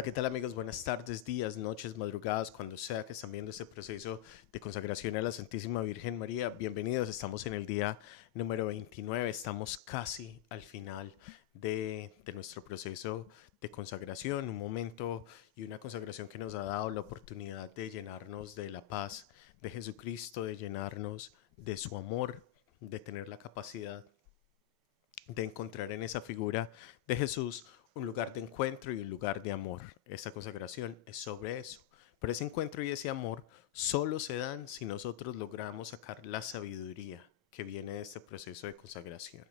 Hola, ¿qué tal amigos? Buenas tardes, días, noches, madrugadas, cuando sea que están viendo este proceso de consagración a la Santísima Virgen María. Bienvenidos, estamos en el día número 29, estamos casi al final de nuestro proceso de consagración, un momento y una consagración que nos ha dado la oportunidad de llenarnos de la paz de Jesucristo, de llenarnos de su amor, de tener la capacidad de encontrar en esa figura de Jesús un lugar de encuentro y un lugar de amor. Esta consagración es sobre eso. Pero ese encuentro y ese amor solo se dan si nosotros logramos sacar la sabiduría que viene de este proceso de consagración.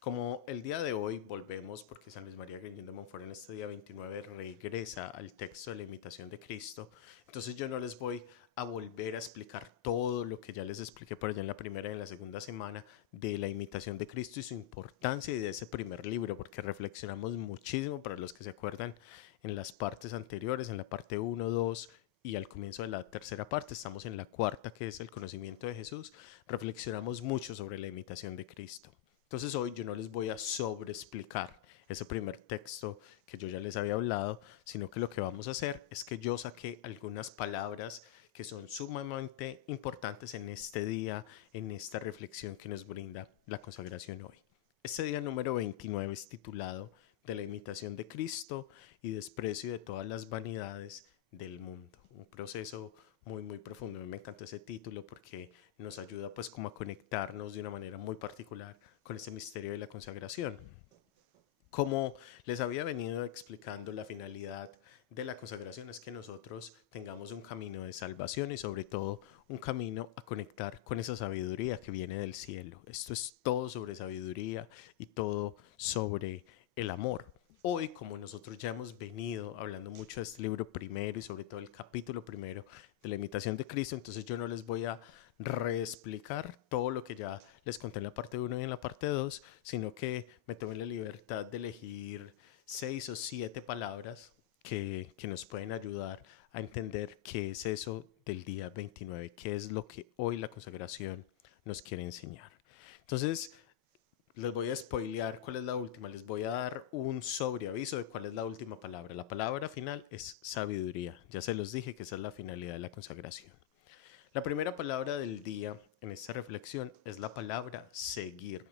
Como el día de hoy volvemos, porque San Luis María Griñón de Montfort en este día 29 regresa al texto de la imitación de Cristo, entonces yo no les voy a volver a explicar todo lo que ya les expliqué por allá en la primera y en la segunda semana de la imitación de Cristo y su importancia y de ese primer libro, porque reflexionamos muchísimo, para los que se acuerdan, en las partes anteriores, en la parte uno, 2 y al comienzo de la tercera parte, estamos en la cuarta, que es el conocimiento de Jesús, reflexionamos mucho sobre la imitación de Cristo. Entonces hoy yo no les voy a sobreexplicar ese primer texto que yo ya les había hablado, sino que lo que vamos a hacer es que yo saqué algunas palabras que son sumamente importantes en este día, en esta reflexión que nos brinda la consagración hoy. Este día número 29 es titulado De la imitación de Cristo y desprecio de todas las vanidades del mundo. Un proceso muy profundo. A mí me encantó ese título porque nos ayuda pues como a conectarnos de una manera muy particular con este misterio de la consagración. Como les había venido explicando, la finalidad de la consagración es que nosotros tengamos un camino de salvación y sobre todo un camino a conectar con esa sabiduría que viene del cielo. Esto es todo sobre sabiduría y todo sobre el amor. Hoy, como nosotros ya hemos venido hablando mucho de este libro primero y sobre todo el capítulo primero de la imitación de Cristo, entonces yo no les voy a reexplicar todo lo que ya les conté en la parte uno y en la parte 2, sino que me tomé la libertad de elegir 6 o 7 palabras que nos pueden ayudar a entender qué es eso del día 29, qué es lo que hoy la consagración nos quiere enseñar. Entonces, les voy a spoilear cuál es la última, les voy a dar un sobreaviso de cuál es la última palabra. La palabra final es sabiduría. Ya se los dije que esa es la finalidad de la consagración. La primera palabra del día en esta reflexión es la palabra seguir.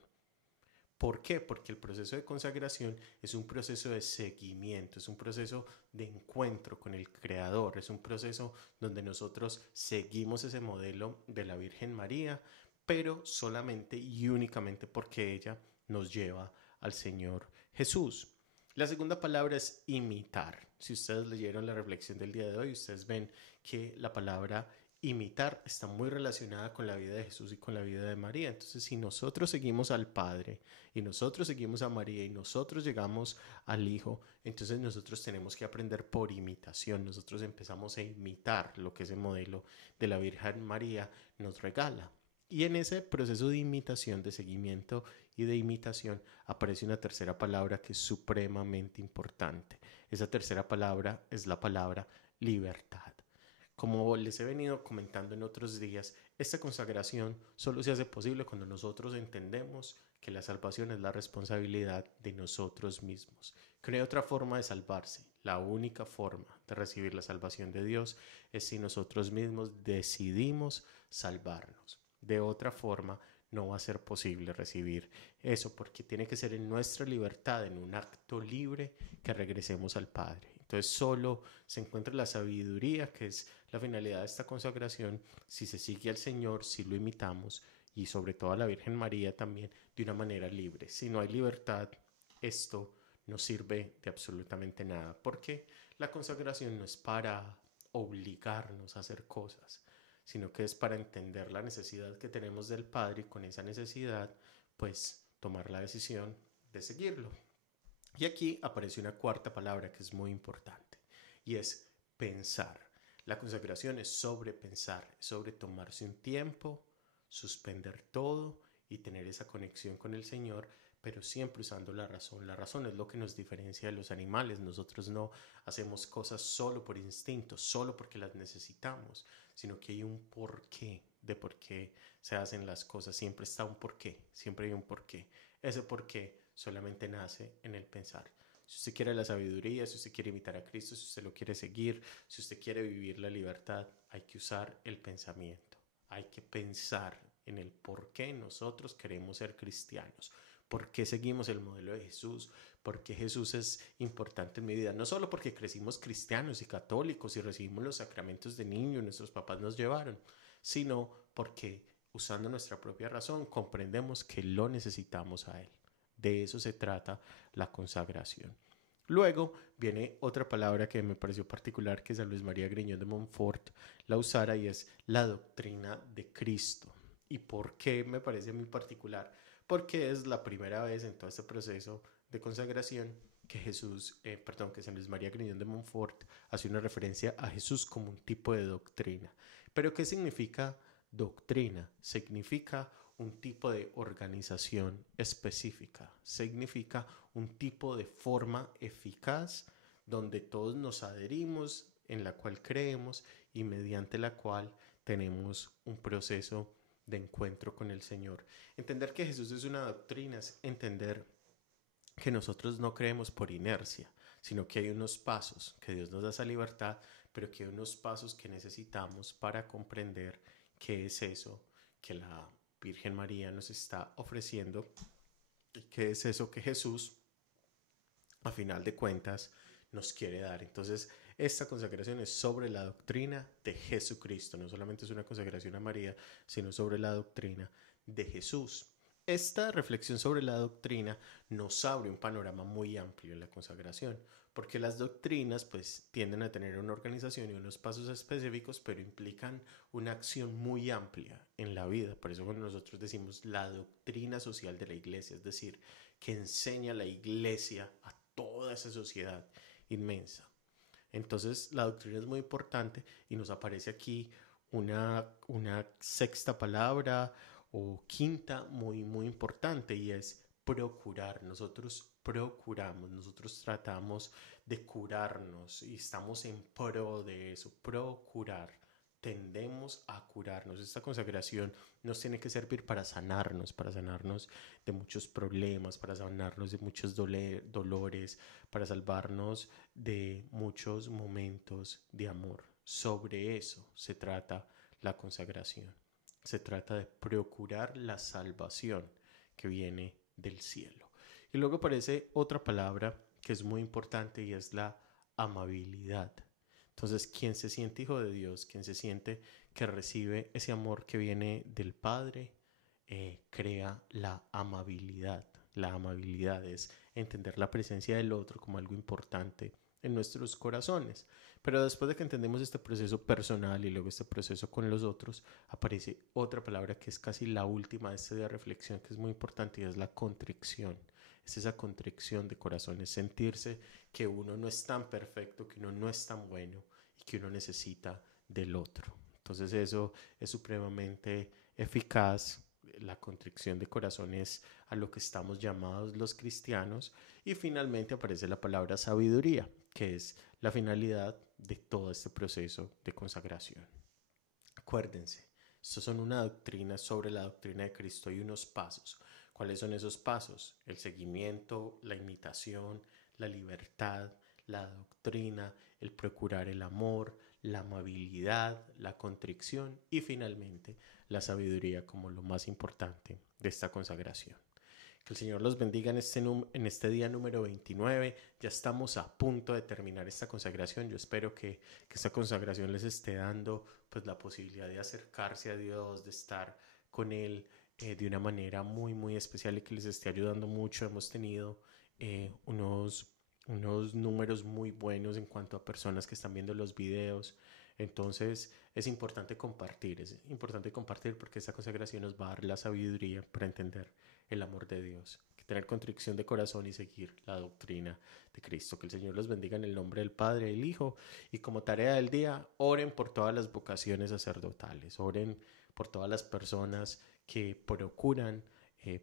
¿Por qué? Porque el proceso de consagración es un proceso de seguimiento, es un proceso de encuentro con el Creador, es un proceso donde nosotros seguimos ese modelo de la Virgen María, pero solamente y únicamente porque ella nos lleva al Señor Jesús. La segunda palabra es imitar. Si ustedes leyeron la reflexión del día de hoy, ustedes ven que la palabra imitar está muy relacionada con la vida de Jesús y con la vida de María. Entonces, si nosotros seguimos al Padre y nosotros seguimos a María y nosotros llegamos al Hijo, entonces nosotros tenemos que aprender por imitación. Nosotros empezamos a imitar lo que ese modelo de la Virgen María nos regala. Y en ese proceso de imitación, de seguimiento y de imitación, aparece una tercera palabra que es supremamente importante. Esa tercera palabra es la palabra libertad. Como les he venido comentando en otros días, esta consagración solo se hace posible cuando nosotros entendemos que la salvación es la responsabilidad de nosotros mismos, que no hay otra forma de salvarse. La única forma de recibir la salvación de Dios es si nosotros mismos decidimos salvarnos. De otra forma, no va a ser posible recibir eso, porque tiene que ser en nuestra libertad, en un acto libre, que regresemos al Padre. Entonces solo se encuentra la sabiduría, que es la finalidad de esta consagración, si se sigue al Señor, si lo imitamos y sobre todo a la Virgen María también de una manera libre. Si no hay libertad, esto no sirve de absolutamente nada, porque la consagración no es para obligarnos a hacer cosas, sino que es para entender la necesidad que tenemos del Padre y con esa necesidad, pues tomar la decisión de seguirlo. Y aquí aparece una cuarta palabra que es muy importante y es pensar. La consagración es sobre pensar, es sobre tomarse un tiempo, suspender todo y tener esa conexión con el Señor, pero siempre usando la razón. La razón es lo que nos diferencia de los animales. Nosotros no hacemos cosas solo por instinto, solo porque las necesitamos, sino que hay un porqué de por qué se hacen las cosas. Siempre está un porqué, siempre hay un porqué. Ese porqué solamente nace en el pensar. Si usted quiere la sabiduría, si usted quiere imitar a Cristo, si usted lo quiere seguir, si usted quiere vivir la libertad, hay que usar el pensamiento. Hay que pensar en el por qué nosotros queremos ser cristianos, por qué seguimos el modelo de Jesús, por qué Jesús es importante en mi vida. No solo porque crecimos cristianos y católicos y recibimos los sacramentos de niño y nuestros papás nos llevaron, sino porque usando nuestra propia razón comprendemos que lo necesitamos a Él. De eso se trata la consagración. Luego viene otra palabra que me pareció particular que San Luis María Griñón de Montfort la usara y es la doctrina de Cristo. ¿Y por qué me parece muy particular? Porque es la primera vez en todo este proceso de consagración que que San Luis María Griñón de Montfort hace una referencia a Jesús como un tipo de doctrina. ¿Pero qué significa doctrina? Significa un tipo de organización específica, significa un tipo de forma eficaz donde todos nos adherimos, en la cual creemos y mediante la cual tenemos un proceso de encuentro con el Señor. Entender que Jesús es una doctrina es entender que nosotros no creemos por inercia, sino que hay unos pasos, que Dios nos da esa libertad, pero que hay unos pasos que necesitamos para comprender qué es eso que la Virgen María nos está ofreciendo y qué es eso que Jesús, a final de cuentas, nos quiere dar. Entonces, esta consagración es sobre la doctrina de Jesucristo. No solamente es una consagración a María, sino sobre la doctrina de Jesús. Esta reflexión sobre la doctrina nos abre un panorama muy amplio en la consagración, porque las doctrinas pues tienden a tener una organización y unos pasos específicos, pero implican una acción muy amplia en la vida. Por eso cuando nosotros decimos la doctrina social de la iglesia, es decir, que enseña la iglesia a toda esa sociedad inmensa. Entonces la doctrina es muy importante y nos aparece aquí una sexta palabra o quinta muy importante y es procurar. Nosotros procuramos, nosotros tratamos de curarnos y estamos en pro de eso, procurar. Tendemos a curarnos. Esta consagración nos tiene que servir para sanarnos de muchos problemas, para sanarnos de muchos dolores, para salvarnos de muchos momentos de amor. Sobre eso se trata la consagración. Se trata de procurar la salvación que viene del cielo. Y luego aparece otra palabra que es muy importante y es la amabilidad. Entonces, quien se siente hijo de Dios, quien se siente que recibe ese amor que viene del Padre, crea la amabilidad. La amabilidad es entender la presencia del otro como algo importante en nuestros corazones. Pero después de que entendemos este proceso personal y luego este proceso con los otros, aparece otra palabra que es casi la última de esta reflexión, que es muy importante y es la contrición. Es esa contrición de corazón, es sentirse que uno no es tan perfecto, que uno no es tan bueno y que uno necesita del otro. Entonces eso es supremamente eficaz. La contrición de corazón es a lo que estamos llamados los cristianos. Y finalmente aparece la palabra sabiduría, que es la finalidad de todo este proceso de consagración. Acuérdense, estos son una doctrina sobre la doctrina de Cristo y unos pasos. ¿Cuáles son esos pasos? El seguimiento, la imitación, la libertad, la doctrina, el procurar el amor, la amabilidad, la contrición y finalmente la sabiduría como lo más importante de esta consagración. Que el Señor los bendiga en este día número 29. Ya estamos a punto de terminar esta consagración. Yo espero que esta consagración les esté dando pues la posibilidad de acercarse a Dios, de estar con Él de una manera muy especial y que les esté ayudando mucho. Hemos tenido unos números muy buenos en cuanto a personas que están viendo los videos. Entonces es importante compartir porque esta consagración nos va a dar la sabiduría para entender el amor de Dios, que tener contrición de corazón y seguir la doctrina de Cristo. Que el Señor los bendiga en el nombre del Padre, del Hijo, y como tarea del día, oren por todas las vocaciones sacerdotales, oren por todas las personas que procuran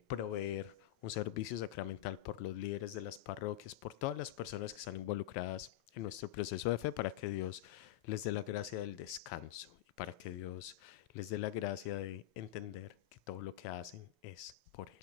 proveer un servicio sacramental, por los líderes de las parroquias, por todas las personas que están involucradas en nuestro proceso de fe, para que Dios les dé la gracia del descanso y para que Dios les dé la gracia de entender que todo lo que hacen es por Él.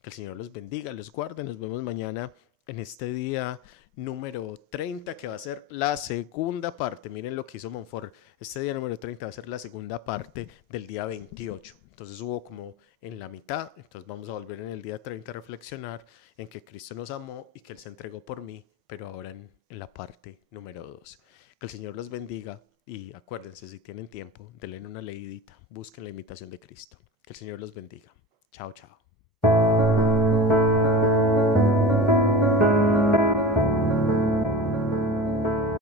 Que el Señor los bendiga, los guarde. Nos vemos mañana en este día número 30, que va a ser la segunda parte. Miren lo que hizo Monfort. Este día número 30 va a ser la segunda parte del día 28. Entonces hubo como en la mitad. Entonces vamos a volver en el día 30 a reflexionar en que Cristo nos amó y que Él se entregó por mí, pero ahora en la parte número 2. Que el Señor los bendiga y acuérdense, si tienen tiempo, denle una leidita, busquen la imitación de Cristo. Que el Señor los bendiga. Chao, chao.